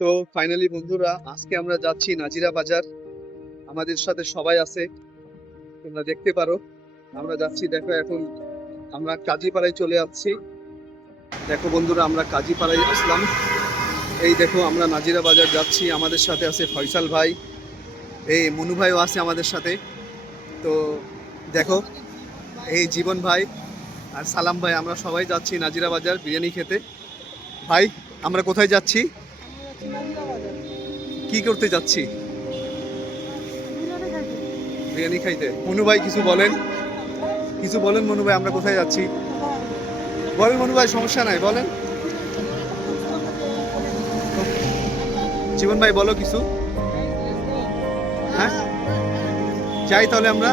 তো ফাইনালি বন্ধুরা, আজকে আমরা যাচ্ছি নাজিরা বাজার। আমাদের সাথে সবাই আছে, তোমরা দেখতে পারো। আমরা যাচ্ছি, দেখো এখন আমরা কাজীপাড়ায় চলে যাচ্ছি। দেখো বন্ধুরা, আমরা কাজীপাড়ায় আসলাম। এই দেখো আমরা নাজিরা বাজার যাচ্ছি। আমাদের সাথে আছে ফয়সাল ভাই, এই মনু ভাইও আছে আমাদের সাথে। তো দেখো, এই জীবন ভাই আর সালাম ভাই, আমরা সবাই যাচ্ছি নাজিরা বাজার বিরিয়ানি খেতে। ভাই, আমরা কোথায় যাচ্ছি, কি করতে যাচ্ছি? বিরিয়ানি খাইতে। মনু ভাই কিছু বলেন, কিছু বলেন মনু ভাই, আমরা কোথায় যাচ্ছি বলেন মনু ভাই, সমস্যা নাই বলেন। জীবন ভাই বলো কিছু। হ্যাঁ, যাই তাহলে আমরা।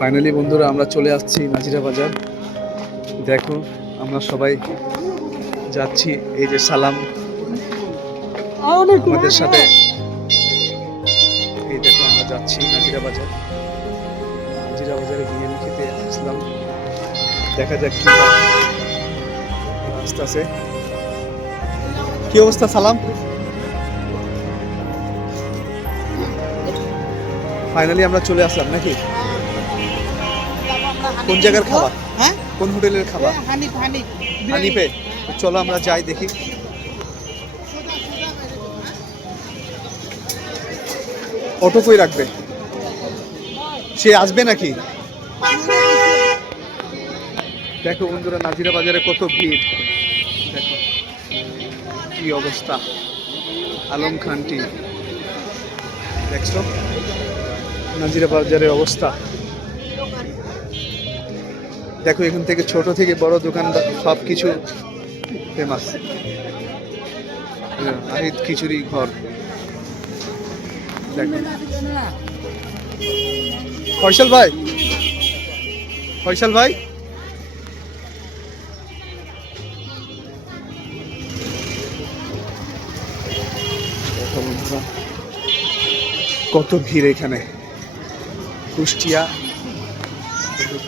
ফাইনালি বন্ধুরা, আমরা চলে আসছি নাজিরা বাজার। দেখো আমরা সবাই যাচ্ছি, এই যে সালাম আমাদের সাথে। এই দেখো আমরা যাচ্ছি নাজিরা বাজার। নাজিরা বাজারে বিরিয়ানি খেতে আসলাম, দেখা যাক কি অবস্থা আছে। কি অবস্থা সালাম? ফাইনালি আমরা চলে আসলাম নাকি? কোন জায়গার খাবার? হ্যাঁ, কোন হোটেলের খাবার? হানিফে। চলো আমরা যাই দেখি। অটো কই রাখবে? সে আসবে নাকি? দেখো বন্ধুরা, নাজিরা বাজারে কত ভিড়, দেখো কি অবস্থা। আলম খানটি দেখছো নাজিরা বাজারের অবস্থা। দেখো এখান থেকে ছোট থেকে বড় দোকানদার সব কিছু ফেমাস। আহিদ খিচুড়ি ঘর, দেখো। ফয়সাল ভাই, ফয়সাল ভাই, কত ভিড় এখানে। কুষ্টিয়া,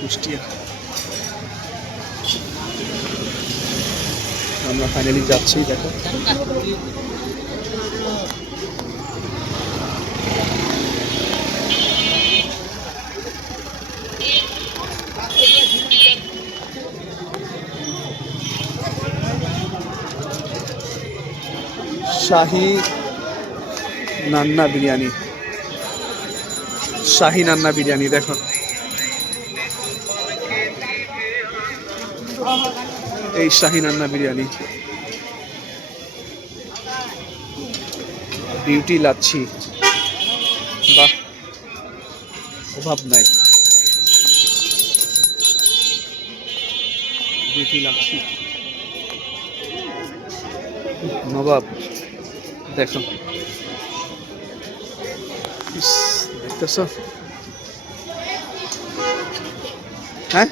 কুষ্টিয়া। আমরা ফাইনালি যাচ্ছি, দেখো। শাহী নান্না বিরিয়ানি, শাহী নান্না বিরিয়ানি, দেখো। এই শাহী নান্না বিরিয়ানি, বিউটি লাচ্ছি, বাহ, অভাব নাই। বিউটি লাচ্ছি, নবাব, দেখো। দেখতেছ? হ্যাঁ,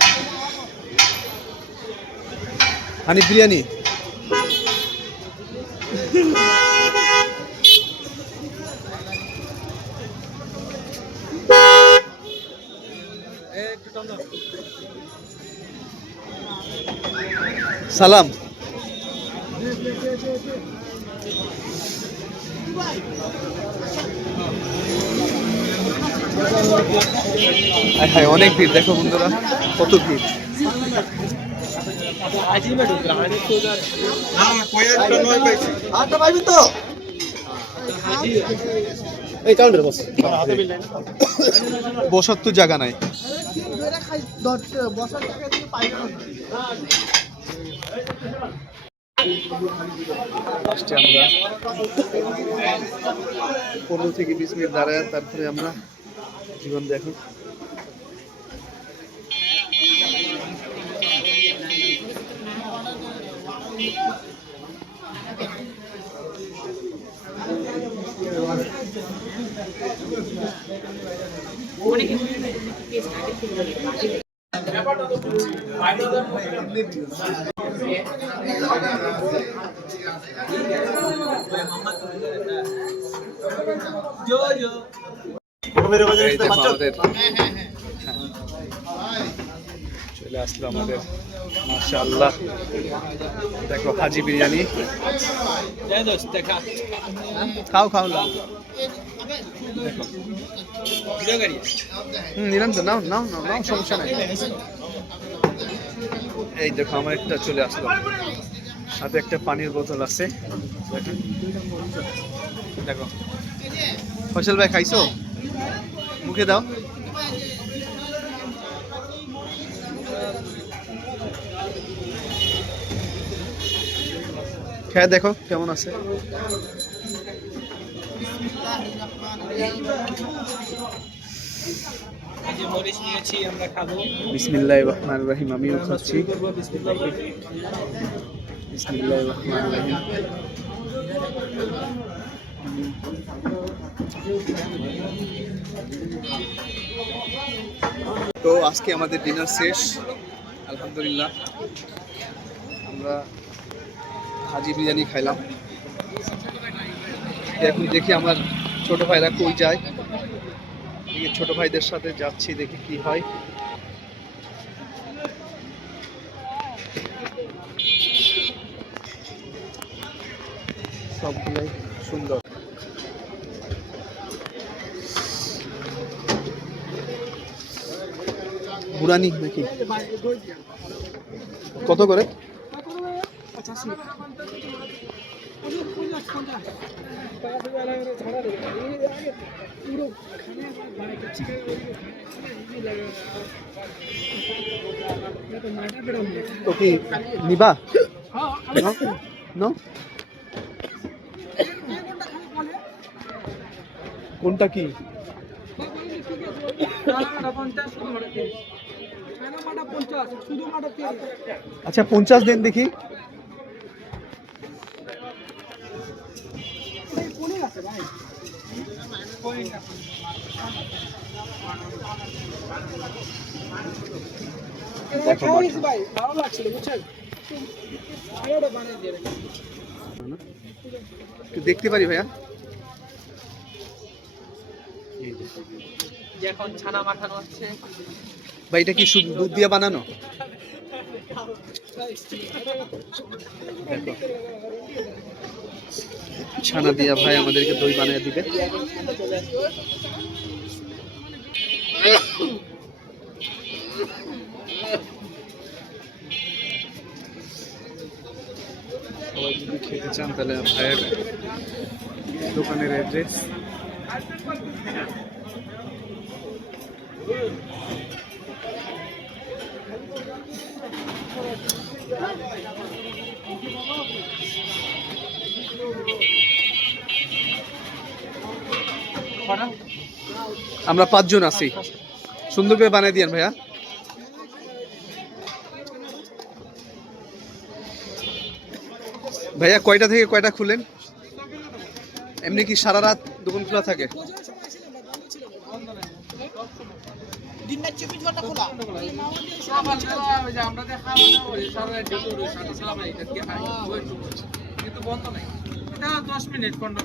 হানিফ বিরিয়ানি। সালাম, হ্যাঁ অনেক ভিড়, দেখো বন্ধুরা কত ভিড়। বসার তো জায়গা নাই। আমরা 15 থেকে 20 মিনিট দাঁড়ায়, তারপরে আমরা জীবন দেখো। এই দেখো আমাদের চলে আসলো আমাদের মাশাআল্লাহ। দেখো হাজি বিরিয়ানি, খাও খাও লাও। দেখো নিলাম তো, নাও নাও নাও নাও, সমস্যা নাই। এই দেখো আমার একটা চলে আসলো, সাথে একটা পানির বোতল আছে। দেখো ফয়সাল ভাই খাইছো? মুখে দাও। খেয়ে দেখো কেমন আছে। বিসমিল্লাহির রহমানির রহিম। আমিও খাচ্ছি। বিসমিল্লাহির রহমানির রহিম। তো আজকে আমাদের ডিনার শেষ আলহামদুলিল্লাহ। আমরা হাজি বিরিয়ানি খাইলাম। এখন দেখি আমার ছোট ভাইরা কই যায়, ছোট ভাইদের সাথে যাচ্ছি, দেখি কি হয়। সবগুলাই সুন্দর। বুরানি নাকি কত করে? তো কি নিবা? কোনটা কি? আচ্ছা 50 দেন দেখি। দেখতে পারি ভাইয়া? এখন ছানা মাখানো হচ্ছে ভাই, এটা কি শুধু দুধ দিয়ে বানানো? ছানা দিয়া ভাই আমাদেরকে দই বানিয়ে দিবে। সবাই যদি খেতে চান তাহলে ভাইয়ের দোকানের অ্যাড্রেস। আমরা 5 জন আছি, সুন্দর করে বানিয়ে দিয়েন ভাইয়া। ভাইয়া কয়টা থেকে কয়টা খুলেন? এমনি কি সারা রাত দোকান খোলা থাকে? কিন্তু বন্ধ নাই, 10 মিনিট 15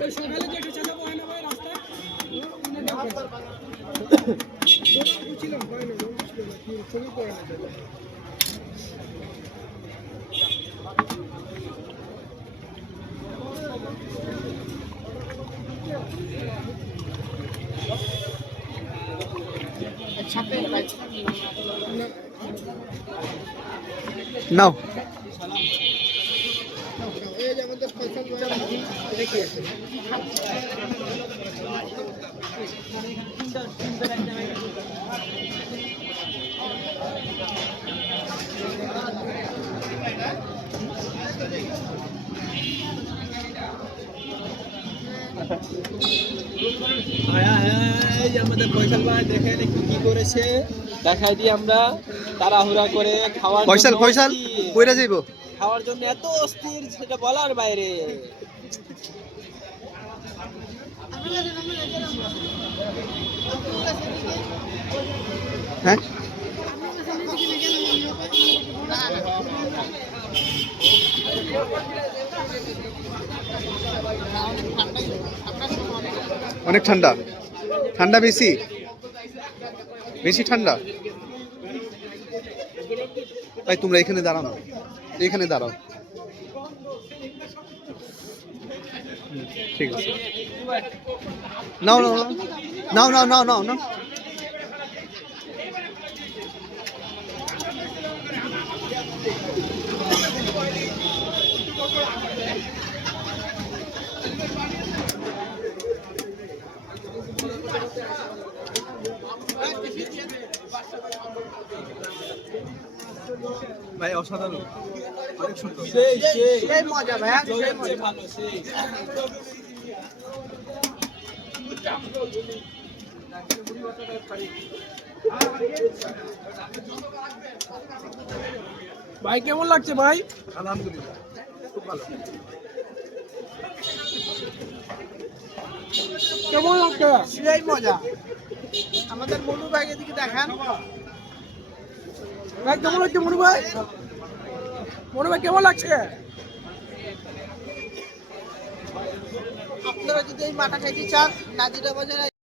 নাও। আমাদের ফয়সাল ভাই দেখেন একটু কি করেছে, দেখাই দিই আমরা। তাড়াহুড়া করে খাওয়ার ফয়সাল কইরা যাইবো খাওয়ার জন্য এত অস্থির, সেটা বলার বাইরে। হ্যাঁ অনেক ঠান্ডা, ঠান্ডা বেশি, বেশি ঠান্ডা। ভাই তোমরা এখানে দাঁড়াও না, এখানে দাঁড়াও। ঠিক আছে, নাও নাও নাও নাও নাও নাও নাও। ভাই অসাধারণ, অনেক সুন্দর। সেই মজা ভাইয়া, সেই মজা ভালো সেই। ভাই কেমন লাগছে ভাই? আলহামদুলিল্লাহ খুব ভালো। কেমন লাগছে? সেই মজা। আমাদের মনু ভাইকে দিকে দেখান। ভাই কেমন লাগছে মনু ভাই? মনু ভাই কেমন লাগছে? আপনারা যদি এই মাটা খাইতে চান নাজিরা বাজারে